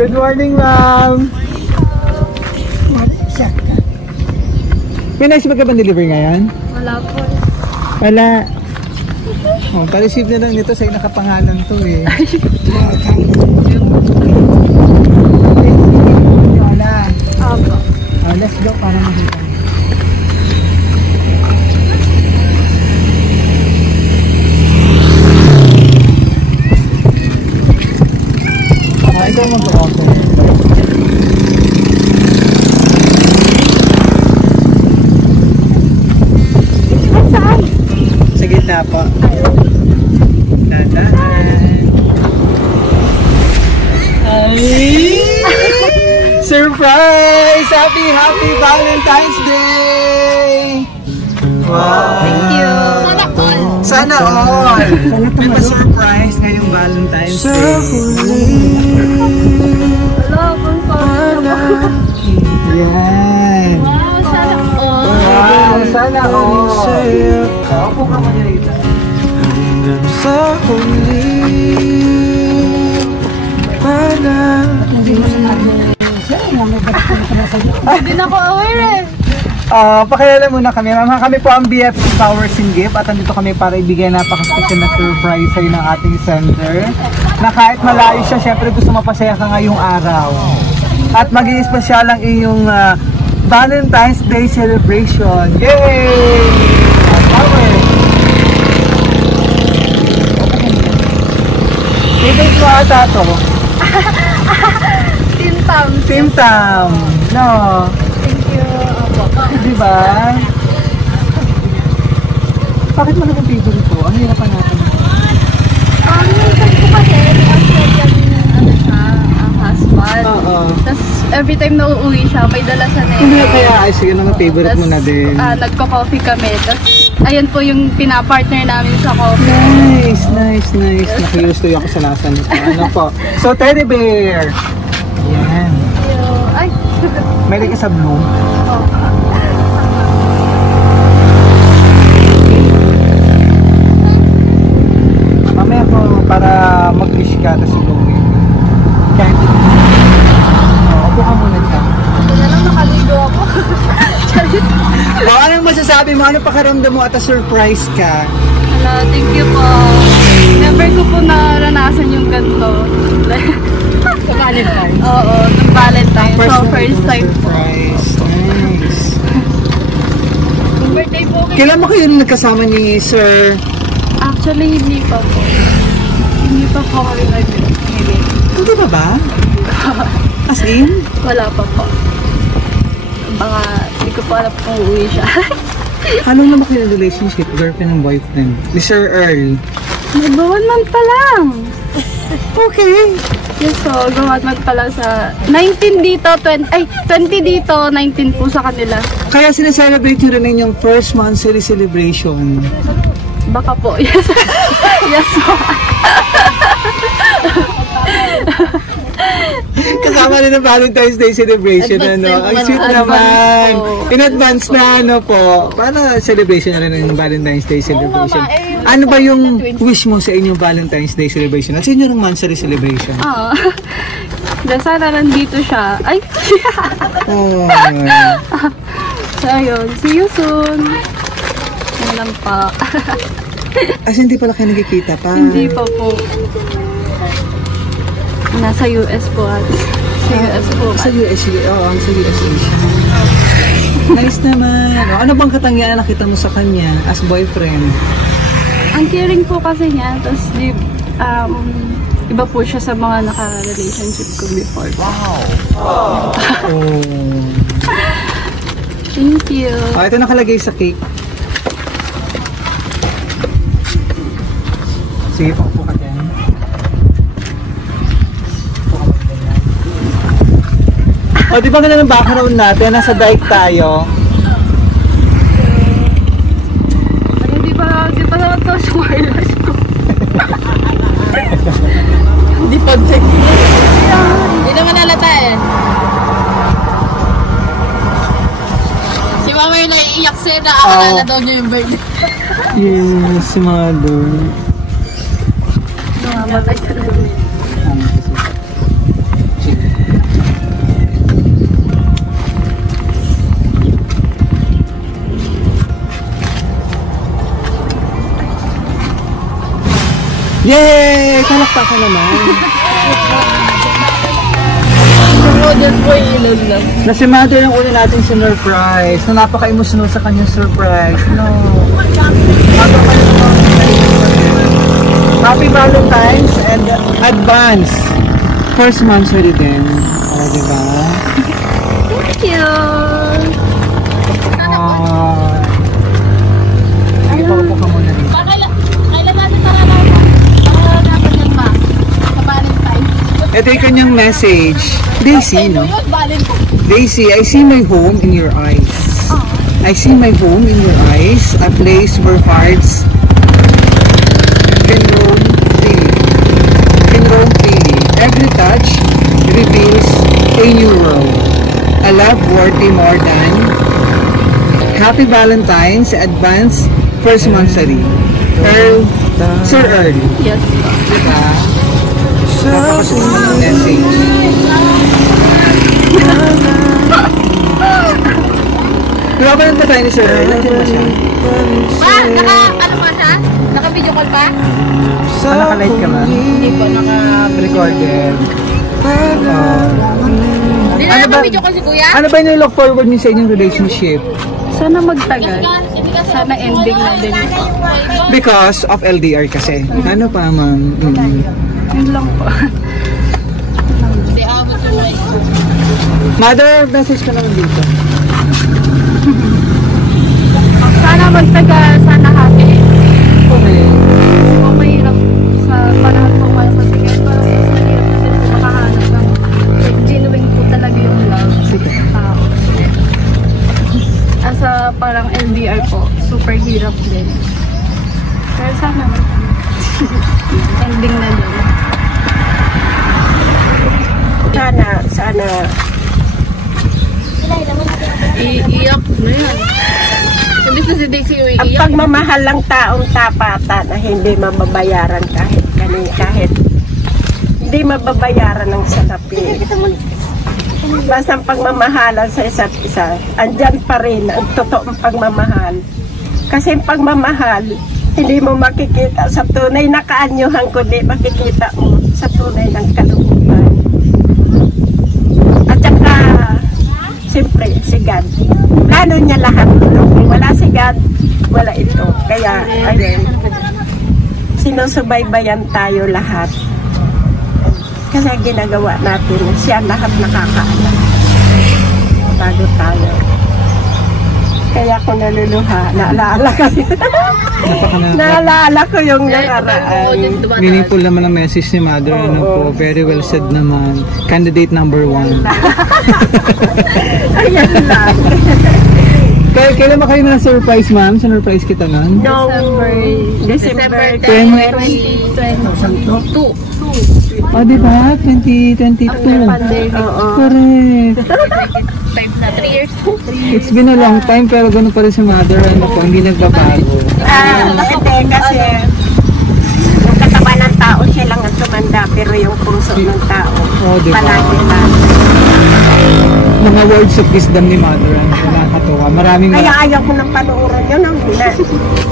Good morning, ma'am. May nais magka-deliver ngayon? Wala po. Wala. Oh, pa-receive na lang nito sa'yo nakapangalan to eh. Wala. Opo. Let's go para makita. Ito mag-offer. Saan? Sa gitna po. Tatahan. Ay! Surprise! Happy Valentine's Day! Wow! Thank you. Sana all! May pa-surprise ngayong Valentine's Day. Hello, kung Yan! wow, sana all. Wow! Sana all! Opo ka mo dito. Hanggang sa huli para hindi mo sinabi. Hindi na ako aware eh. Pakilala muna kami. Kami po ang BFC Flowers and Gift at andito kami para ibigay napaka-special na surprise sa'yo ng ating center na kahit malayo siya, syempre gusto mapasaya ka ngayong araw. At maging special ang iyong Valentine's Day celebration. Yay! Flowers! Favorite mo ata to? Team Tam. Team Tam. No. Thank you. Opo. Diba? Bakit mo naman favorite ko? Ano yung natin? Minsan ko kasi, Australian, ano siya, husband. Oo. Tapos, every time na uuwi siya, may dala siya na Hindi kaya, ay sige naman favorite mo na din. Nagko-coffee kami. Tapos, ayan po yung pinapartner namin sa coffee. Nice. Nakiusto ako sa lasa nito. Ano po? So, teddy bear. Yan. Ay. May ka sa blue. Mamaya po para mag-fish ka tapos gawin. Candy. Opo ka muna dyan. Ito na lang, nakaligo ako. Anong masasabi mo? Ano pakaramdam mo at surprise ka? Hello, thank you po. Never ko po naranasan yung ganito. Sa Valentine? Oo, ng Valentine. So, first time po. Surprise. Nice. Yung birthday po. Kailan mo kayo nagkasama ni Sir? Actually, hindi pa po. Hindi pa po kami nag-meet. Hindi pa ba? As in? Wala pa po. Baka, hindi ko po alam kung uuwi siya. Ano na ba kayo relationship? Girlfriend and boyfriend? Ni Sir Earl? Nag-1 month pa lang. Okay. Yes po, gawan month pa lang sa 19 dito, 20 dito, 19 po sa kanila. Kaya sineselebrate nyo rin yung first monthly celebration. Baka po, yes. Yes po. Kasama rin ang Valentine's Day celebration, ano? Ang sweet naman. In advance na, ano po. Paano celebration na rin ng Valentine's Day celebration? Ano ba yung wish mo sa inyong Valentine's Day celebration? At sa inyong monthly celebration? Oo. Sana nandito siya. Ay! Oh. So, ayun. See you soon. Yan lang pa. As hindi pala kayo nagkikita pa? Hindi pa po. Nasa US po at sa US po. Sa US, oo, sa US siya. Nice naman. Ano bang katangian na nakita mo sa kanya as boyfriend? Ang caring po kasi niya, tapos iba po siya sa mga naka-relationship ko before. Wow! Thank you. Ito nakalagay sa cake. Sige, po ka dyan. O, di ba ganda ng background natin? Nasa dike tayo. Di ba naman to wireless ko? Hindi pa check. Hindi naman nalata eh. Si mama yung naiiyak sa'yo na akalala daw niyo yung birthday. Yes, si mother. Namamatay ka na. Sige. Yay! Kalakpakan naman. Model po yung ilaw lang. Na si Mother ang uli natin sinurprise. Na napaka-emotional sa kanyang surprise. No. Happy Valentine's and advance. First monthsary din. O, diba? Thank you! Sige, paupo ka muna rin. Kailan natin taranaw mo? Dapat yan ba? Sa Valentine. Ito yung kanyang message. Daisy, no? Daisy, I see my home in your eyes. I see my home in your eyes. A place where hearts can roam freely. Can roam freely. Every touch reveals a new world. A love worthy more than Happy Valentine's Advance First Monthsary. Earl, Sir Earl. Yes. Diba? Napakasulit ng message. Grabe ba tayo ni Sir Earl? Nandiyan ba siya? Ano pa siya? Naka-video call pa? Naka-live ka man? Hindi po, Recorded. Hindi na naka-video call si Kuya? Ano ba yung look forward niyo sa inyong relationship? Sana magtagal. Sana ending na din. Because of LDR kasi. Ano pa, ma'am? Yun lang po. Mother, message ka naman dito. Sana magtagal, sana happy. Okay. Kasi po mahirap sa panahon po ngayon kasi kaya parang mas mahirap na din po makahanap ng genuine po talaga yung love sa tao. Asa parang LDR po, super hirap din. Pero sana ending na din. Sana Iiyak na yan. Hindi na si Daisy yung ang iiyak. pagmamahal ng taong tapatan na hindi mababayaran kahit hindi mababayaran ng salapi. Basta ang pagmamahalan sa isa't isa, andyan pa rin ang totoong pagmamahal. Kasi ang pagmamahal, hindi mo makikita sa tunay na kaanyuhan, kundi makikita mo sa tunay ng kalooban. At saka, siyempre, si God. Plano niya lahat ito. Kung wala si God, wala ito. Kaya, ayun, sinusubaybayan tayo lahat. Kasi ginagawa natin, siya lahat nakakaalam. Bago tayo. Kaya ako naluluha, naalala ko yun. Naalala ko yung nakaraan. Meaningful naman ang message ni Mother. Ano po, very well said naman. Candidate number 1. Ayan lang. Kailan ba kayo na-surprise, ma'am? Surprise kita nun? No, December 2022. Oh, diba? 2022. Oo. Correct. Time na 3 years. It's been a long time pero ganun pa rin si Mother. Ano po, hindi nagbabago. Hindi kasi yung katawan ng tao siya lang ang tumanda pero yung puso ng tao Diba? palagi lang. Mga words of wisdom ni Mother. Ano, nakakatuwa. Maraming Kaya ayaw ko ng panoorin yun.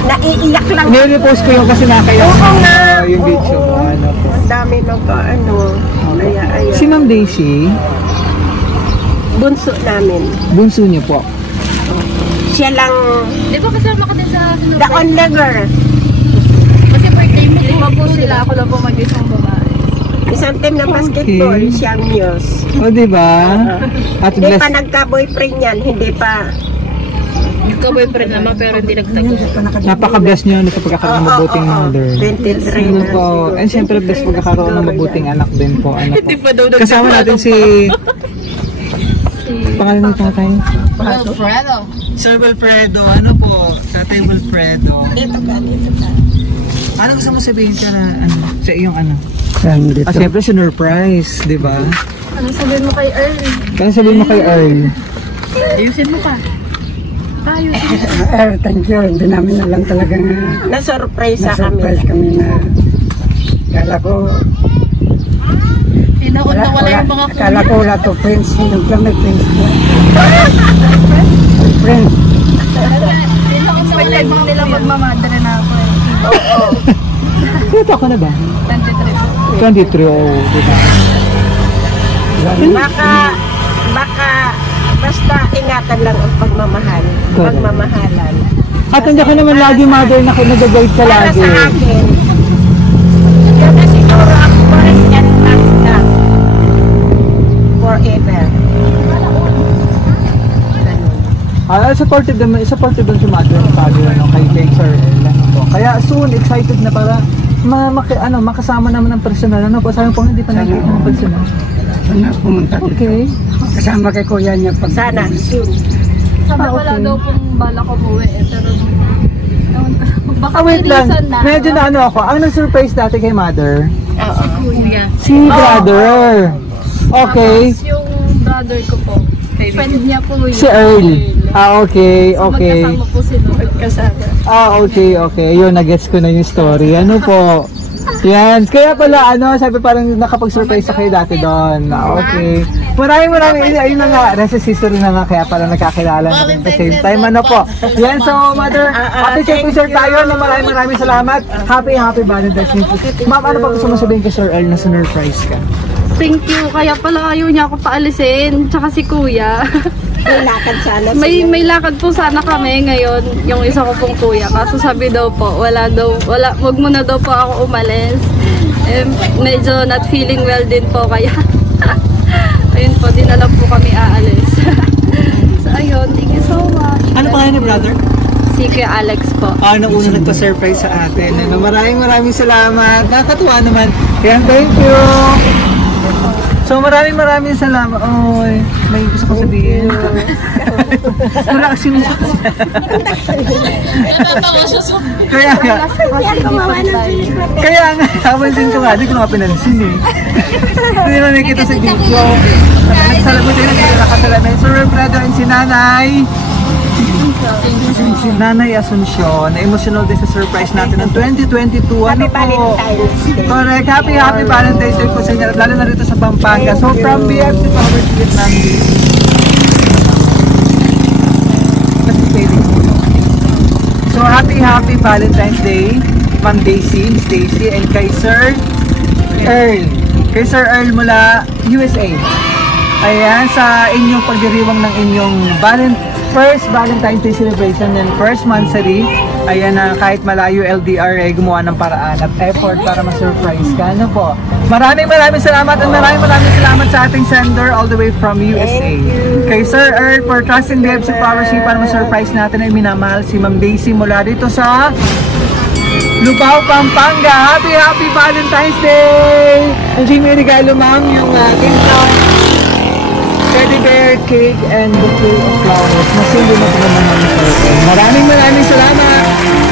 Naiiyak lang. nire-repost ko yung kasi nakaya Oo nga. yung video. Oo. Ano po. Ang dami nung ano. Kaya ayaw. Si Ma'am Daisy, Bunso namin. bunso niyo po. Siya lang Di ba kasama ka din sa the only girl. Kasi birthday mo, di ba po sila? Ako lang po mag-isang babae. Isang team ng basketball, siyang news. O, diba? At Hindi bless. pa nagka-boyfriend yan, hindi pa. Nagka-boyfriend naman pero hindi nagtago. Napaka-bless niyo sa pagkakaroon ng mabuting mother. 23 Ano na. po, and syempre bless pagkakaroon ng mabuting anak din po. Ano po. Hindi pa daw Kasama natin si... Pangalan ng tatay? Wilfredo. Sir Wilfredo, ano po? Tatay Wilfredo. Dito ka. Ano gusto mo sabihin ka na, ano, sa iyong ano? Siyempre, sinurprise, di ba? Ano sabihin mo kay Earl? Kaya sabihin mo kay Earl. Ayusin mo pa. Tayo. Thank you. Hindi namin alam talaga na Na-surprise na-surprise kami. kami na kala ko Wala yung mga kala ko wala to friends. Yung kami friends na. Friends. Expected mo nila magmamadre na ako eh. Ito ako na ba? 23 23, po. oh, diba? Baka, basta ingatan lang ang pagmamahal. Correct. Pagmamahalan. At hindi ka naman lagi, mother, na nag-guide ka Para lagi. sa akin, yun na siguro ang first and last love. Forever. Supportive naman si mother and father, ano, kay Sir El, ano po. Kaya soon, excited na para makasama naman ng personal. Ano po, sabi po, hindi pa nakikita ng personal. Sana pumunta dito. Okay. Kasama kay kuya niya pag Sana, soon. Sabi wala daw pong balak umuwi eh, pero ewan ko. Baka Wait lang. reason na. Medyo na ano ako. Ang nag-surprise dati kay mother, Oo. Kuya. si brother. Okay. Tapos yung brother ko po, friend niya po yun. Si Earl. Okay, So, okay. magkasama po sila. Magkasama. Okay. Yun, nag-gets ko na yung story. Ano po? Yan. Kaya pala, sabi parang nakapag-surprise sa kayo dati doon. Okay. Maraming, ayun na nga, nasa history na nga, kaya pala nagkakilala na rin at the same time. Ano po? Yan, so mother, appreciate ko sir tayo na maraming salamat. Happy Valentine's Day. Ma'am, ano pa gusto mo sabihin kay Sir Earl na surprise ka? Thank you. Kaya pala ayaw niya ako paalisin. Tsaka si kuya. May lakad sana. may lakad po sana kami ngayon, yung isa ko pong kuya. Kaso sabi daw po, wag mo na daw po ako umalis. Medyo not feeling well din po kaya. Ayun po, di na lang po kami aalis. So ayun, thank you so much. Ano pangalan ni brother? Si Kuya Alex po. Nauna nagpa-surprise sa atin. Maraming salamat. Nakakatuwa naman. Yan, thank you. So maraming salamat. Oy, may gusto ko sabihin. Wala kasi mo. Kaya nga, napansin ko nga, di ko nga pinansin eh. Hindi na nakikita sa video. Nagsalamat din, nakasalamin. Sir brother and si Nanay. Nanay Asuncion, na-emotional din sa surprise natin ng 2022. Ano po? Valentine's Day. Correct. Happy Valentine's Day po sa inyo. Lalo na rito sa Pampanga. So from BFC Power to Vietnam. So happy Valentine's Day, Ma'am Daisy, Miss Daisy, and kay Sir Earl. Kay Sir Earl mula USA. Ayan, sa inyong pagdiriwang ng inyong first Valentine's Day celebration and first monthsary. Ayan na, kahit malayo LDR ay gumawa ng paraan at effort para ma-surprise ka. Ano po? Maraming salamat at maraming salamat sa ating sender all the way from USA. Kay Sir Earl for trusting BFC Power Ship para ma-surprise natin ay minamahal si Ma'am Daisy mula dito sa Lubao, Pampanga. Happy Valentine's Day! Ang may regalo, ma'am, yung teddy bear, cake, and bouquet of flowers. Masilo na po naman ng Sir Earl. Maraming salamat!